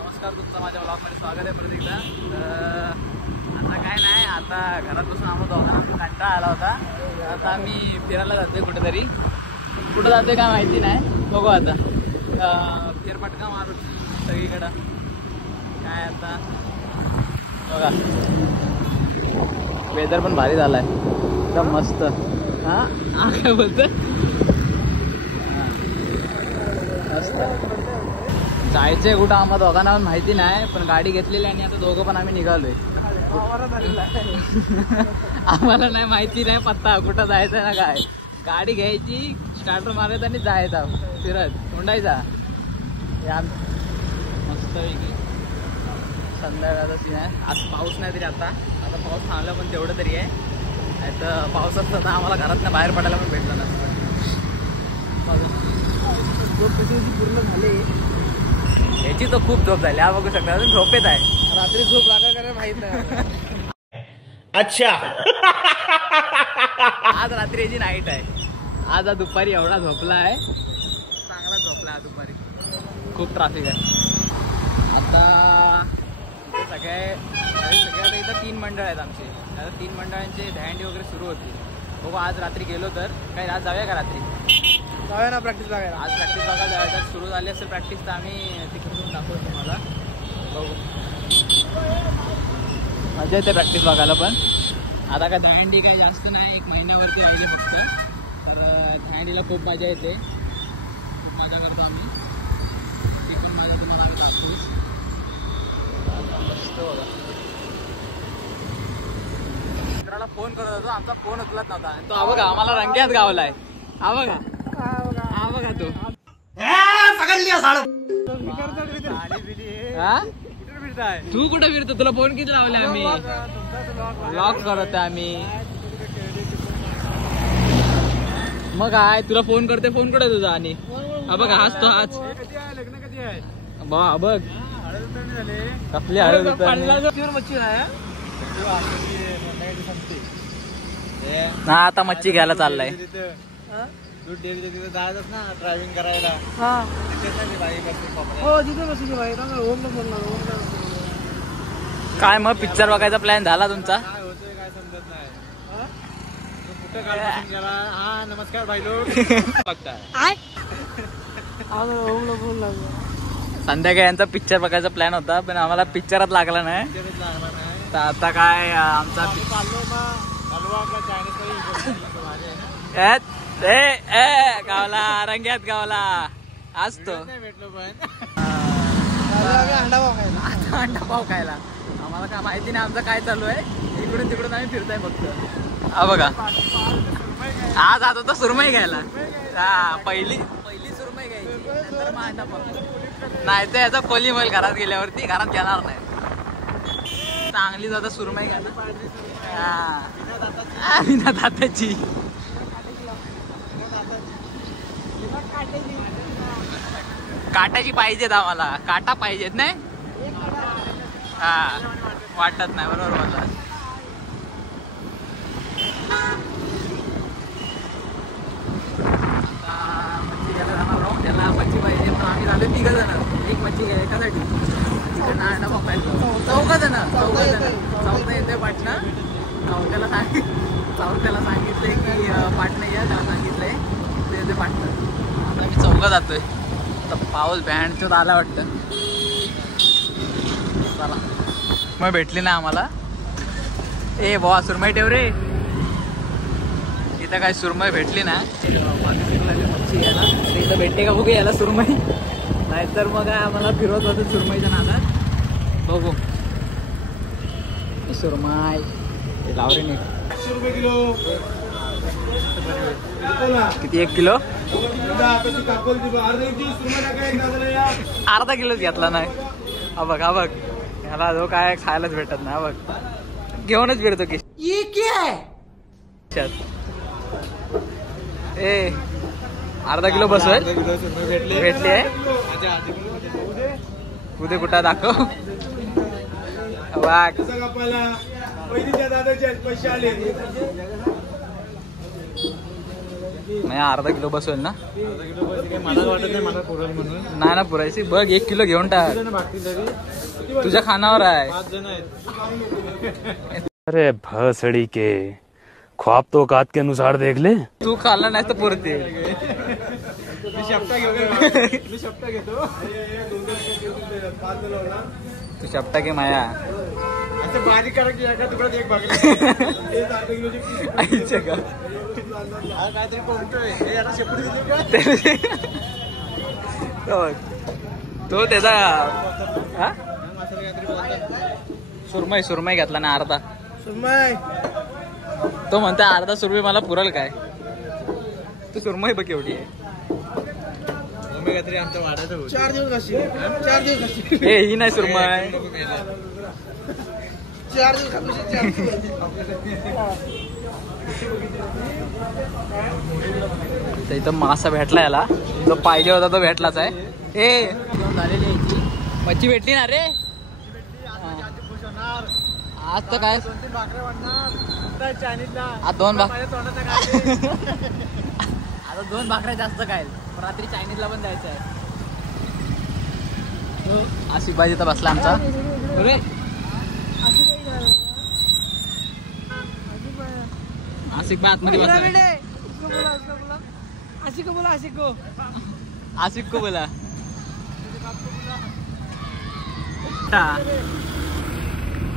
नमस्कार, तुमचं माझ्या ब्लॉगमध्ये स्वागत आहे परत एकदा. आता काय नाही, आता घरात बसून आम्हाला दोघांना कंटाळा आला होता. आता आम्ही फिरायला जातोय कुठेतरी. कुठं जातोय काय माहिती नाही, बघू आता. फेरफटका मारू सगळीकडं. काय आता बघा, वेदर पण भारी झालाय एकदम मस्त. हा काय बोलतोय, मस्त. जायचंय कुठं आम्हाला दोघांना पण माहिती नाही, पण गाडी घेतलेली आणि आता दोघं पण आम्ही निघालोय. आम्हाला नाही माहिती नाही पत्ता कुठं जायचं ना काय. गाडी घ्यायची, स्टार्टर मारायचं आणि जायचं फिरत हुंडायचा. मस्त वेगळी संध्याकाळचा सीन आहे. आज पाऊस नाही तरी आता पाऊस थांबला, पण तेवढं तरी आहे. नाही तर पाऊस असतं तर आम्हाला घरातनं बाहेर पडायला पण भेटलं नसतं. पूर्ण झाले याची तर खूप झोप झाली. हा बघू शकता, अजून झोपेत आहे. रात्री झोप लागा करायला माहित नाही. अच्छा. आज रात्री याची नाईट आहे. आज दुपारी एवढा झोपला आहे, चांगला झोपला आहे दुपारी. खूप ट्रॅफिक आहे आता. सगळ्यात इथं 3 मंडळ आहेत आमचे. आता 3 मंडळांचे दहंडी वगैरे सुरू होती. बघू आज रात्री गेलो तर काही. आज जाऊया का रात्री? जाऊया ना प्रॅक्टिस बघायला. आज प्रॅक्टिस बघायला जायचं. सुरू झाली असेल प्रॅक्टिस तर आम्ही तिकडून दाखवतो तुम्हाला. बघू, मजा येते प्रॅक्टिस बघायला. पण आता काय दहंडी काही जास्त नाही, 1 महिन्यावरती राहिले फक्त. तर दहंडीला खूप मजा येते, खूप मजा करतो आम्ही. ती पण मजा तुम्हाला आम्ही दाखवूच. मस्त बघा. मित्राला फोन करत होतो, आमचा फोन उचलत नव्हता. तो हा बघा आम्हाला रंग्यात गावलाय. हा बघा, हा बघा तो तू कुठे फिरतो? तुला फोन किती लावले आम्ही? व्लॉग करत आम्ही. मग काय तुला फोन करते, फोन कुठे तुझा? आणि हा बघ, हाच तो हाच. बघ कसली हळद ना. आता मच्छी घ्यायला चाललाय. जायचं ना ड्रायव्हिंग करायला. हो तिथे बसून भाई. काय मग पिक्चर बघायचा प्लॅन झाला तुमचा? काय होतोय काय समजत नाही. कुठं काल बसून गेला. हा नमस्कार भाई लोक. बघताय संध्याकाळी यांचा पिक्चर बघायचा प्लॅन होता, पण आम्हाला पिक्चरात लागला नाही. तर आता काय आमचा गावला रंग्यात गावला आज तो भेटलो. पण अंडा पाव खायला आम्हाला काय माहिती नाही आमचं काय चालू आहे. इकडून तिकडून आम्ही फिरताय फक्त. हा बघा, आज आता तो सुरमई घ्यायला. हा पहिली सुरमई घ्यायची, नंतर मग अंडा पाव. नाही तर याचा कोली मोल घरात गेल्यावरती घरात घेणार नाही. चांगली जाता सुरमई घ्या ना. बिना दाताची काटाची पाहिजेत आम्हाला. काटा पाहिजेत नाही. हा वाटत नाही, बरोबर बोलला. त्याला मच्छी पाहिजे, पण आम्ही झालो 3 जण. एक मच्छी घ्या एकासाठी. तिकडनं अंडा पाहिजे 4 जण. 4 येतोय पाटणं. त्याला सांगितलंय की पाटणं या. त्याला सांगितलंय ते येते पाटणं. आता आम्ही 4 जातोय. आता पाऊस बँड आला वाटतं. चला मग भेटली ना आम्हाला. ए बॉ सुरमई ठेव रे. इथं काय सुरमई भेटली ना. मच्छी घ्यायला इथं भेटते का बघू याला सुरमई. नाहीतर मग काय आम्हाला फिरवत होतं सुरमईच्या नादात. बघू सुरमई लावरे नाही. 100 रुपये किलो. किती 1 किलो? अर्धा किलोच घेतला नाही. हा बघ, हा बघ, ह्याला जो काय खायलाच भेटत नाही. हा बघ घेऊनच फिरतो की. ए अर्धा किलो बसवर भेटली आहे. उद्या कुठं दाखव. वाघ म्हणजे अर्धा किलो बसवेल ना? अर्धा किलो पाहिजे, मला वाटत नाही मला पुरेल म्हणून. नाही ना पुरायची, बघ 1 किलो घेऊन टाक, भागतील तरी तुझ्या खानावर आहे. 5 जण आहेत. अरे भसड़ी के ख्वाब तो औकात के अनुसार देख ले. तू खाल्ला नाही तर पुरते. मी शेपटा घेतो. तू शेपटा घे माया. असं बारीक करा की एका तुकड्यात एक भागला. आईच्या का काहीतरी पोहतोय. हे याला शेपटी दिली का? तो त्याचा हा? सुरमई घेतला ना अर्धा. तो म्हणता अर्धा सुरमई मला पुरल काय? तू सुरमई बघ एवढी आहे. काहीतरी आमचं वाढायचं 4 दिवस हे ही नाही सुरमई. 4 दिवस इथं मासा भेटला याला, जो पाहिजे होता तो भेटलाच आहे. ए झालेली याची मच्छी भेटली ना रे. आज तर काय 2-3 भाकऱ्या वाढणार चायनीजला. आज 2 आता 2 भाकऱ्या जास्त काय, रात्री चायनीजला पण जायचं आहे. आसिफ भाई इथं बसला आमचा. अरे आसिफ भाई आतमध्ये बसला. आसिफ को बोला.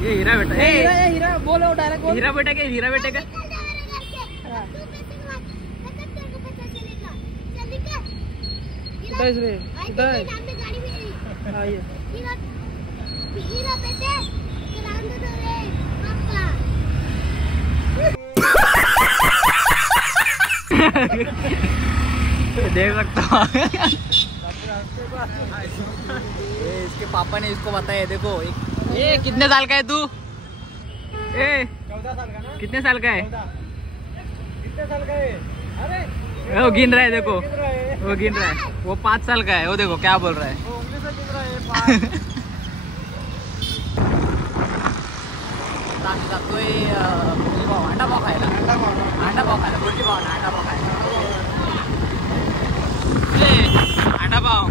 ये हीरा बेटा. हीरा बोलो डायरेक्ट बोल. हीरा बेटा क्या? हीरा बेटा क्या? देख सकता हूँ. इसके पापा ने इसको बताया. देखो ये कितने साल का है तू? 14 साल का ना? कितने साल का है? कितने साल का है? अरे वो गिन रहा है. देखो कितना है? वो गिन रहा है. वो 5 साल का है. वो देखो क्या बोल रहा है. वो उंगली से कितना है? 5. जातोय अंडा पाव खायला. अंडा पाव खायला. बुर्जी पाव ना अंडा पाव खायला. अंडा पाव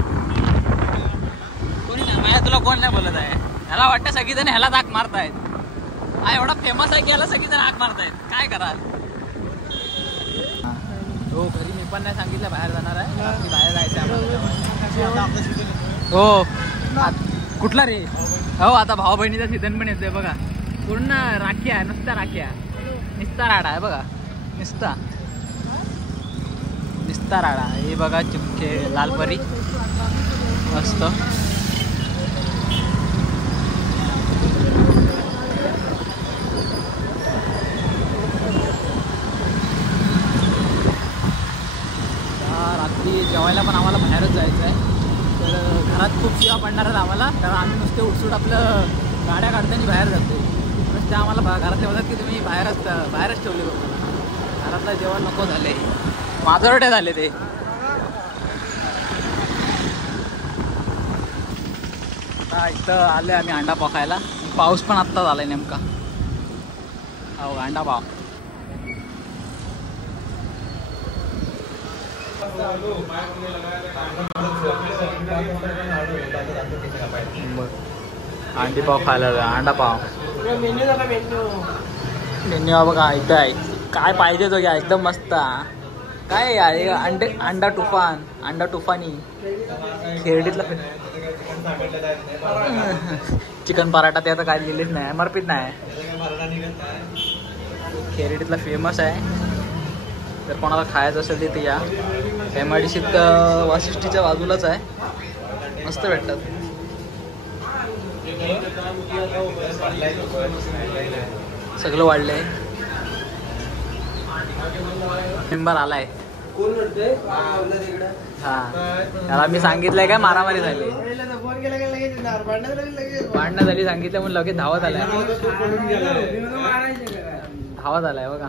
कोणी नाही माझ्या, तुला कोण नाही बोलत आहे. ह्याला वाटतं सगळीजण ह्याला हाक मारतायत. हा एवढा फेमस आहे की ह्याला सगळीजण हाक मारतायत. काय कराल? हो घरी मी पण नाही सांगितलं बाहेर जाणार आहे. रात्री बाहेर जायचं आहे. हो कुठला रे? हो आता भाऊ बहिणीचा सीझन पण येतोय बघा. पूर्ण राखी आहे, नुसत्या राख्या. निस्ता राडा आहे बघा. निस्ता राडा. हे बघा चिपके लालपरी मस्त. रात्री जेवायला पण आम्हाला बाहेरच जायचं आहे. तर घरात खूप शिवा पडणार आहेत आम्हाला, कारण आम्ही नुसते उठसूट आपलं गाड्या काढताना बाहेर जातो. ते आम्हाला घरातले म्हणतात की तुम्ही बाहेरच ठेवले बघा. घरातलं जेवण नको झाले, माझरडे झाले ते. आता इथं आले आम्ही अंडा पाव खायला. पाऊस पण आत्ता झालाय नेमका. हो अंडा पाव. अंडी पाव खायला. अंडा पाव मेन्यू बघा इथं आहे. काय पाहिजे तो घ्या. एकदम मस्त. काय यार अंडा तुफानी खेरडीतला चिकन पराठा. ते आता काय लिहिलेच नाही, MRP नाही. खेरडीतला फेमस आहे. जर कोणाला खायचं असेल तिथे या. MIDC वाशिष्ठीच्या बाजूलाच आहे. मस्त भेटतात. सगळं वाढलंय. मेंबर आलाय. हा त्याला मी सांगितलंय काय मारामारी झाली, भांडणं झाली सांगितलं म्हणून लगेच धावत आलाय. बघा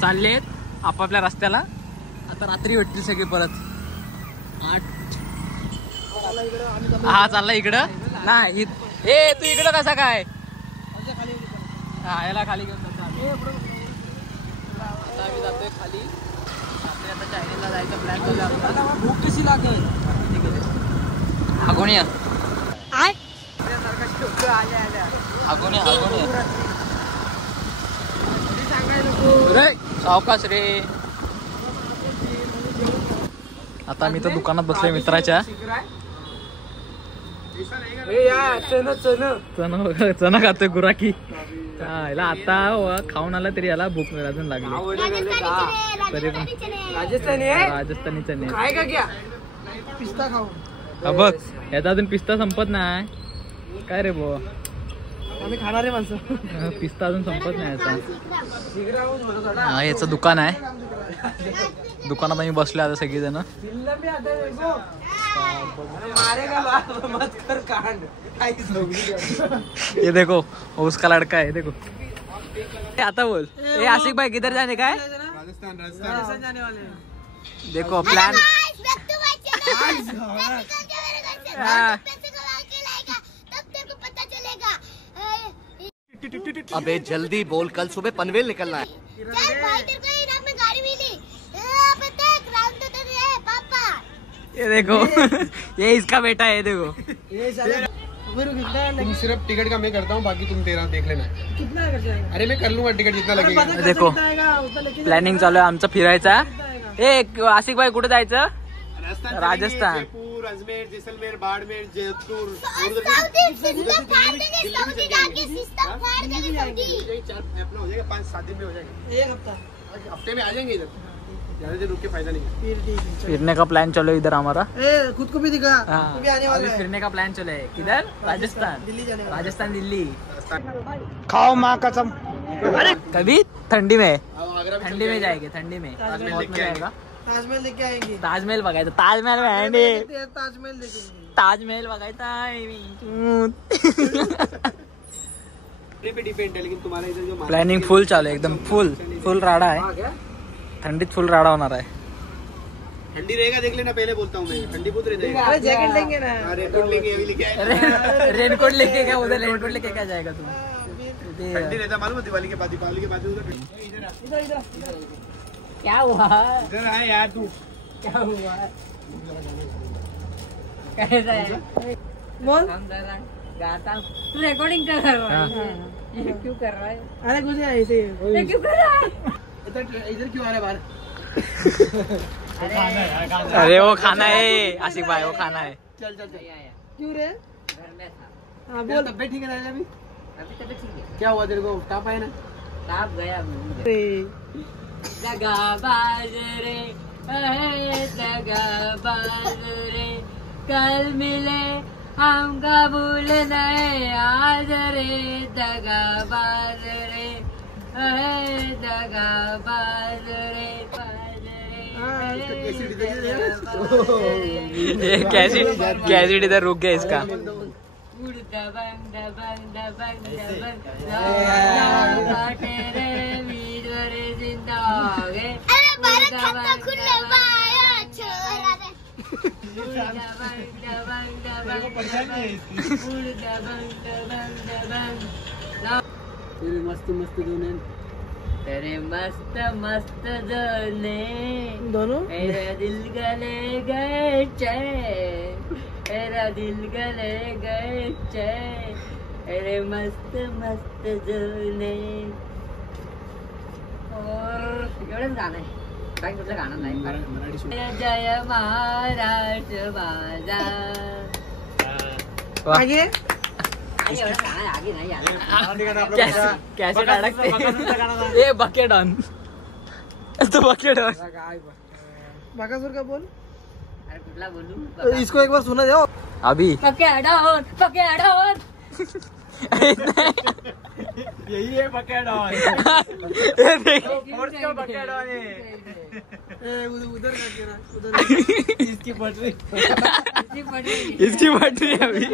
चालले आपापल्या रस्त्याला. आता रात्री भेटतील सगळे परत. 8 हा चालला इकडं. नाही ए तू इकडं कसा काय? हा याला खाली घेऊन जातो. आता आता आम्ही जातोय खाली. रात्री आता चायनीजला जायचा प्लॅन चालू आहे आपला. भूक कशी लागेल हागून या आले रे सावकाश रे. आता मी तर दुकानात बसलोय मित्राच्या. चना खातोय गुराकी. याला आता खाऊन आला तरी याला भूक अजून लागली. तरी पण राजस्थानी चणे काय का घ्या पिस्ता खाऊ. बघ याचा अजून पिस्ता संपत नाही. काय रे बो आम्ही खाणारे माणसं. पिस्ता अजून संपत नाही याचा. हा याचं दुकान आहे. दुकानात आम्ही बसलो आता सगळीजण. ये देखो उसका लड़का है देखो. आता बोल ए आशिक भाई किधर जाने का है. राजस्थान जाने वाले. देखो प्लान. अबे जल्दी बोल, कल सुबह पनवेल निकलना है. ये देखो ये इसका बेटा है देखो. तुम सिर्फ टिकट का मैं करता हूँ, बाकी तुम तेरा देख लेना. कितना खर्च आएगा. अरे मैं कर लूंगा टिकट जितना लगेगा. देखो प्लॅनिंग चालू आहे आमचं फिरायचा. ए आशिक भाई कुठे जायचं. राजस्थान. जयपुर, अजमेर, जैसलमेर, बाड़मेर, जयपुर. 5-7 दिन में हो जाएगा. एक हफ्ता हफ्ते में आ जाएंगे इधर. ज्यादा देर रुक के फायदा नहीं. फिर ठीक है. फिरने का प्लान चलो इधर हमारा. ए खुद को भी दिखा. हाँ, तू भी आने वाला अभी है. फिरने का प्लान चले किधर. राजस्थान. दिल्ली जाने वाला. राजस्थान दिल्ली. खाओ माँ कसम. कभी ठंडी में. आगरा भी ठंडी में जाएंगे. ठंडी में बहुत मजा आएगा. ताजमहल लेके आएंगे. ताजमहल बघायचं. ताजमहल बघायचे. ताजमहल लेके. ताजमहल बघायचा आहे. पे डिपेंड है, लेकिन तुम्हारा इधर जो प्लॅनिंग फुल चालू आहे एकदम. फुल राडा आहे. थंडीत फुल राडा होणार आहे. ठंडी रहेगा देख लेना. पहले बोलता हूँ मैं, ठंडी बहुत रहेगा. अरे जैकेट लेंगे ना. रेनकोट लेंगे, अभी लेके आए. रेनकोट लेके क्या उधर रेनकोट लेके क्या जाएगा तू. ठंडी रहता मालूम है. दिवाली के बाद उधर इधर क्या हुआ. इधर आए यार तू. क्या हुआ. कैसा है. बोल. गाता. तू रेकॉर्डिंग कर रहा है. ये क्यों कर रहा है. अरे कुछ नहीं ऐसे. ये क्यों कर रहा है. इधर क्यों आ रहा है बाहर. अरे वो खाना है आशिक भाई. वो खाना है. चल क्यों रे. घर में था. हाँ बोल. बोल. तबियत ठीक है ना अभी. अभी तक ठीक है. क्या हुआ तेरे को. ताप आया ना. ताप गया. रे. दगाबाज रे दगाबाज रे कल मिले हम कबूल नहीं आज रे. दगाबाज रे दगाबाज रे. ये कैसेट इधर रुक गया इसका. दबंग दबंग दबंग दबंग तेरे वीर रे जिंदा हो गए. मस्त मस्त दोन. तेरे मस्त मस्त जोने दोनों. मेरा दिल गले गए चैन. मेरा दिल गले गए चैन. तेरे मस्त मस्त जोने. और एवढंच गाणं आहे. काय कुठलं गाणं नाही. जय महाराष्ट्र माझा. आगे. एवढं गाणं आगे नाही आलं. कैसेट अडकते. A bucket on. तो बकेट ऑन. बाकासुर का बोल. अरे कुठला बोलू. इसको एक बार सुना जाओ. अभी पके डाउन पके डाउन. यही है बकेट ऑन. बकेट ऑन उधर करके ना. उधर. इसकी पटरी. इसकी बॅटरी अभी.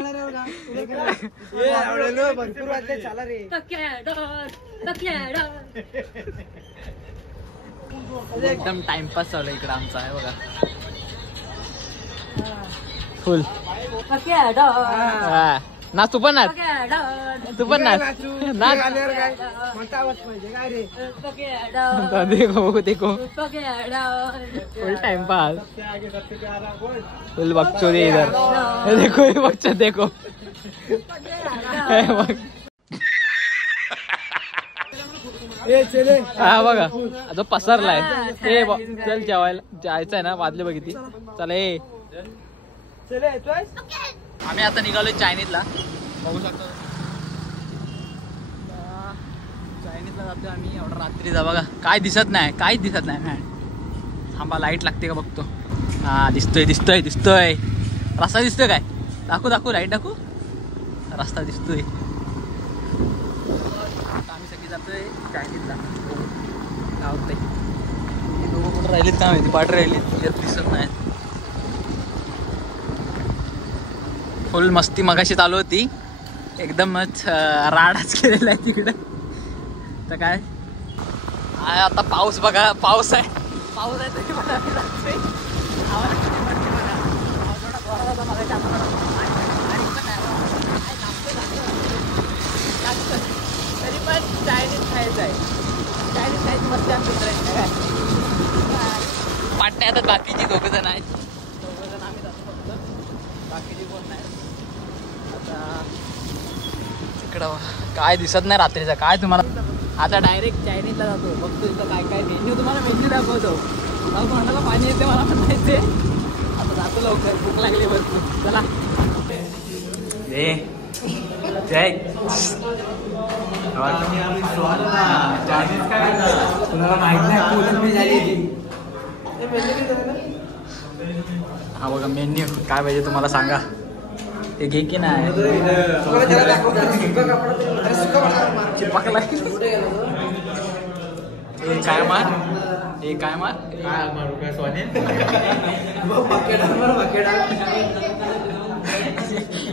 भरपूर वाटते. चला रे. एकदम टाइमपास चालू इकडे आमचा आहे बघा. फुल. नाच तू पण नाच तू पण नाच नाच आल्यावर काय म्हणता आवाज पाहिजे काय रे देखो देखो फुल टाइम पास फुल बकचोदी इधर देखो ये बच्चा देखो हा बघा जो पसरलाय ए चल जेवायला जायचंय ना वाजले बघितली चला ए आम्ही आता निघालोय चायनीजला बघू शकतो चायनीजला जातोय आम्ही एवढा रात्रीचा बघा काय दिसत नाही काहीच दिसत नाही मॅन थांबा लाईट लागते का बघतो हा दिसतोय दिसतोय दिसतोय रस्ता दिसतोय काय दाखवू दाखवू लाईट दाखवू रस्ता दिसतोय आम्ही सगळी जातोय चायनीजला गावतोय दोघं कुठं राहिलीत काय माहिती पाठ राहिलीत येत दिसत नाही फुल मस्ती मगाशी चालू होती एकदमच राडाच केलेला आहे तिकडे तर काय आता पाऊस बघा पाऊस आहे तरी पण आम्ही जातोय आम्हाला किती मस्ती बघा पाऊस एवढा जोरात होता मगाशी आम्हाला तरी पण चायनीज खायचं आहे चायनीज खायची मस्ती आमची करायची काय पाटण्या येतात बाकीची दोघं जण आहेत आम्ही जातो फक्त बाकीची कोण नाही आता तिकडं काय दिसत नाही रात्रीचा काय तुम्हाला आता डायरेक्ट चायनीजला जातो बघतो इथं काय काय मेन्यू तुम्हाला मेन्यू दाखवतो मला कोणाला पाणी येते मला पण येते आता जातो लवकर भूक लागली भरपूर चला जय कुणाला माहित नाही कोथिंबीर झाली ती हा बघा मेन्यू काय पाहिजे तुम्हाला सांगा ते घे की नाही चिपकला काय मार हे काय मार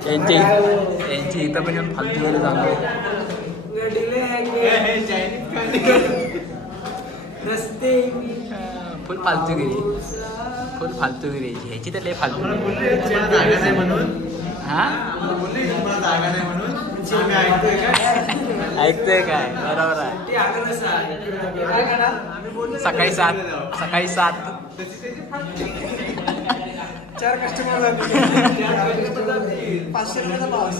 यांची इथं पण येऊन फालतू गेले जाणार रस्ते फुल फालतूगिरी फुल फालतूगिरी ह्याची तर लय फालतू हा ऐकतोय काय बरोबर आहे सकाळी 7 4 कस्टमर 500 रुपयाचा पाऊस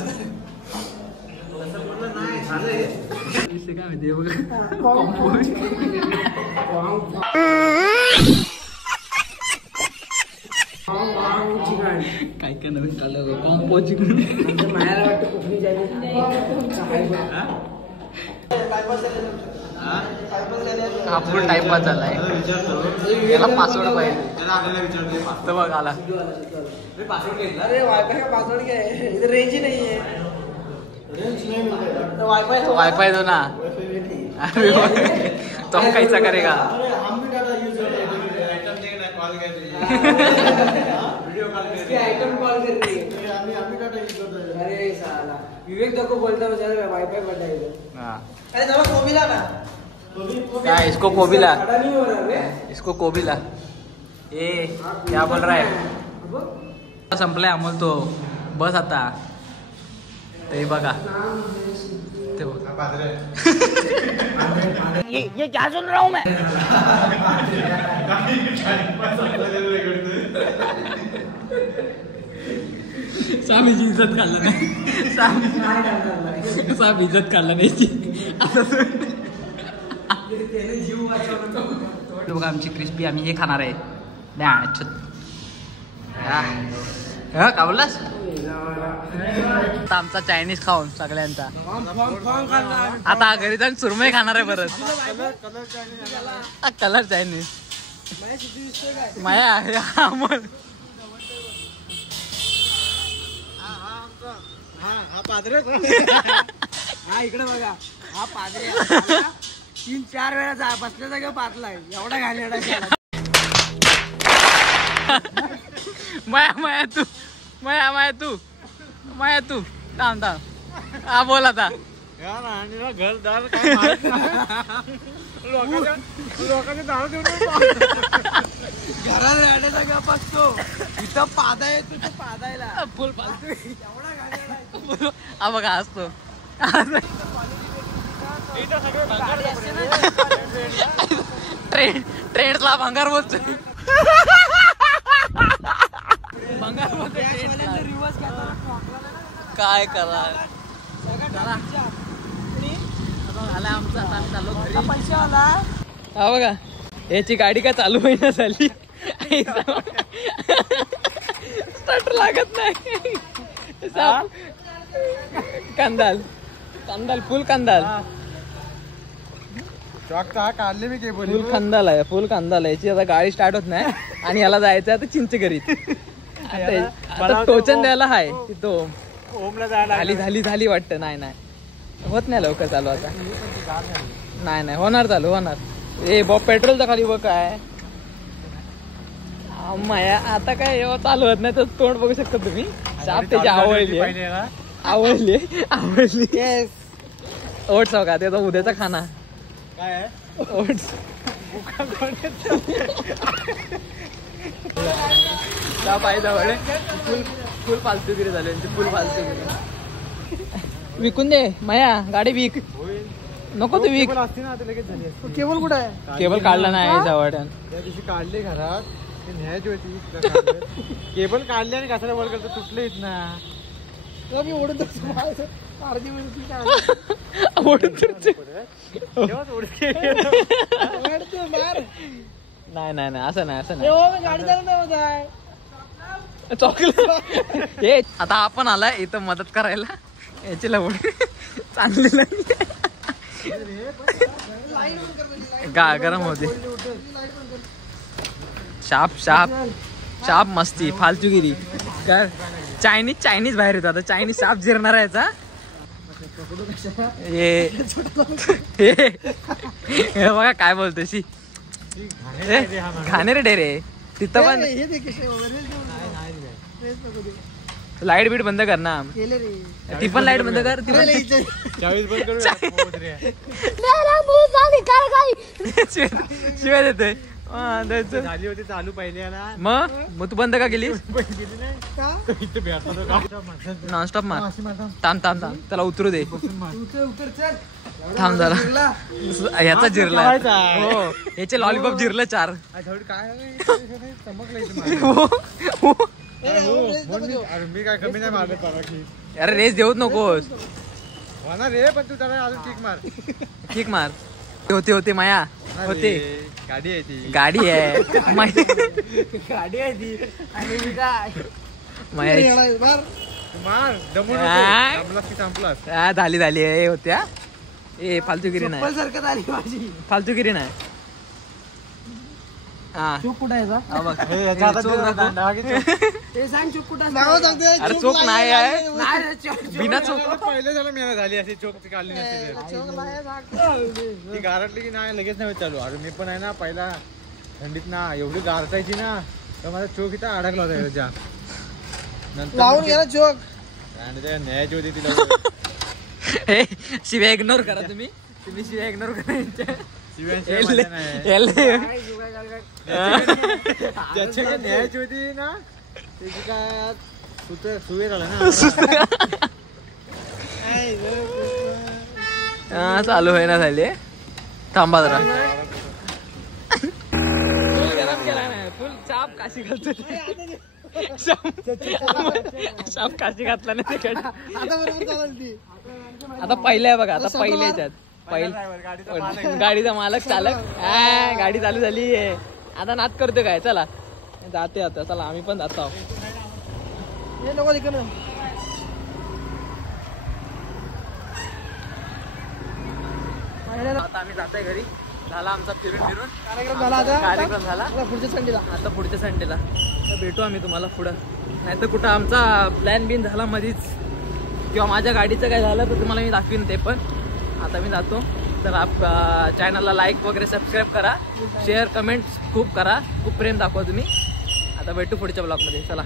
काय माहिती बघा काय काय नवीन काढलं कॉम्पो चिकन मायाला वाटतं कुठली जायची हा फुल टाइमपास झालाय याला पासवर्ड पाहिजे तर बघ आला अरे वायफाय का पासवर्ड काय इथे रेंज नाहीये वायफाय दो ना अरे तो हम कैसा करेगा आइटम कॉल कर रही है अरे साला विवेक देखो बोलता बेचारा वाईफाई पड़ा है अरे चलो कोबिला ना क्या इसको कोबिला खड़ा नहीं हो रहा रे इसको कोबिला ए क्या बोल रहा है संपलाय अमोल तो बस आता ते बघा ते बघा ये क्या सुन रहा हूँ मैं साम इज्जत काढला नाही साम इज्जत काढला नाही बघा आमची क्रिस्पी आम्ही हे खाणार आहे का बोललास आता आमचा चायनीज खाऊन सगळ्यांचा आता घरी जाऊन सुरमई खाणार आहे परत कलर चायनीज माया आहे अमोल हा इकडे बघा हा पादरे 3-4 वेळा बसल्या जागेवर पातलाय एवढा घालेला माया तू थांब हा बोल आता घरदार लोकांचे दारू देऊन घरात राहण्या जागेवर बसतो इथं पादा येतो तो पादायला फुल फालतू एवढा घालेला हा बघा असतो ट्रेंड्सला भंगार बोलतोय भंगार बोलतोय काय करा हा बघा याची गाडी काय चालू होईना झाली स्टार्ट लागत नाही कांदाल कांदाल फुल कांदाल काढले मी फुल कांदाल आहे फुल कांदाल याची आता गाडी स्टार्ट होत नाही आणि याला जायचं आता चिंचगरीत आता टोचन द्यायला हाय तिथं ओमला जायला झाली वाटतं नाही होत नाही लवकर चालू आता नाही होणार चालू होणार ए बॉ पेट्रोलचा खाली बघ काय माया आता काय चालू होत नाही तर तोंड बघू शकता तुम्ही साप त्याची आवडली ओट्स हो का त्याचा उद्याचा खाना काय ओट्स पाहिजे फुल फालतूगिरी झाली फुल फालतूगिरी विकून दे माया गाडी विक नको तू विक असते ना आता लगेच झाली असती. केबल कुठं आहे केबल काढला नाही जवळ त्या दिवशी काढले घरात ते न्यायची होती केबल काढले आणि कसाला वर करतो तुटले ना मी ओढत अर्धी मिनिट नाही असं नाही गाडी चालू चॉकलेट हे आता आपण आलाय इथं मदत करायला याची लवड चांगली गरम होते शाप मस्ती फालतूगिरी काय चायनीज बाहेर येतो आता चायनीज शाप जिरणार आहे याचा हे बघा काय बोलतो शी खाणे रे डेरे तिथं पण लाईट बीट बंद कर ना ती पण लाईट बंद कर ती पण शिवाय देतोय झाली होती चालू पहिले ना मग तू बंद का केलीस नॉनस्टॉप मार थांब त्याला उतरू दे थांब जरा ह्याचा जिरला हो याचे लॉलीपॉप जिरलं 4 मी काय कमी नाही मारत अरे रेस देऊच नकोस होणार रे पण तू त्याला अजून किक मार होते माया होते गाडी आहे ती गाडी आहे गाडी आहे ती आणि मी काय माया मार दमलास की संपलास झाली होत्या ए फालतूगिरी नाही सारखं आली माझी फालतूगिरी नाही चूक कुठं आहे ते सांग चूक कुठं अरे चूक नाही आहे बिना चूक पहिले झालं मेहनत झाली अशी चोक काढली नसते ती गारटली की नाही लगेच नाही चालू अरे मी पण आहे ना पहिला थंडीत ना एवढी गारटायची ना तर माझा चोक इथं अडकला होता त्याच्या नंतर लावून गेला चोक आणि त्या न्यायची होती तिला शिव्या इग्नोर करा तुम्ही शिव्या इग्नोर करा त्याची न्यायची होती ना त्याची काय सुवे झाला ना चालू आहे ना झाले थांबा जरा फुल चाप काशी घालतो शाप काशी घातला ना तिकडे आता पहिल्या आहे बघा आता पहिल्या याच्यात गाडीचा मालक चालक गाडी चालू झाली आता नाद करतो काय चला जाते आता चला आम्ही पण जातो आता आम्ही जातोय घरी झाला आमचा फिरून कार्यक्रम झाला पुढच्या संडेला तर भेटू आम्ही तुम्हाला पुढं नाही तर कुठं आमचा प्लॅन बिन झाला मधीच किंवा माझ्या गाडीचं काय झालं तर तुम्हाला मी दाखवीन ते पण आता मी जातो तर चॅनलला लाईक वगैरे सबस्क्राईब करा शेअर कमेंट्स खूप करा खूप प्रेम दाखवा तुम्ही आता भेटू पुढच्या ब्लॉगमध्ये चला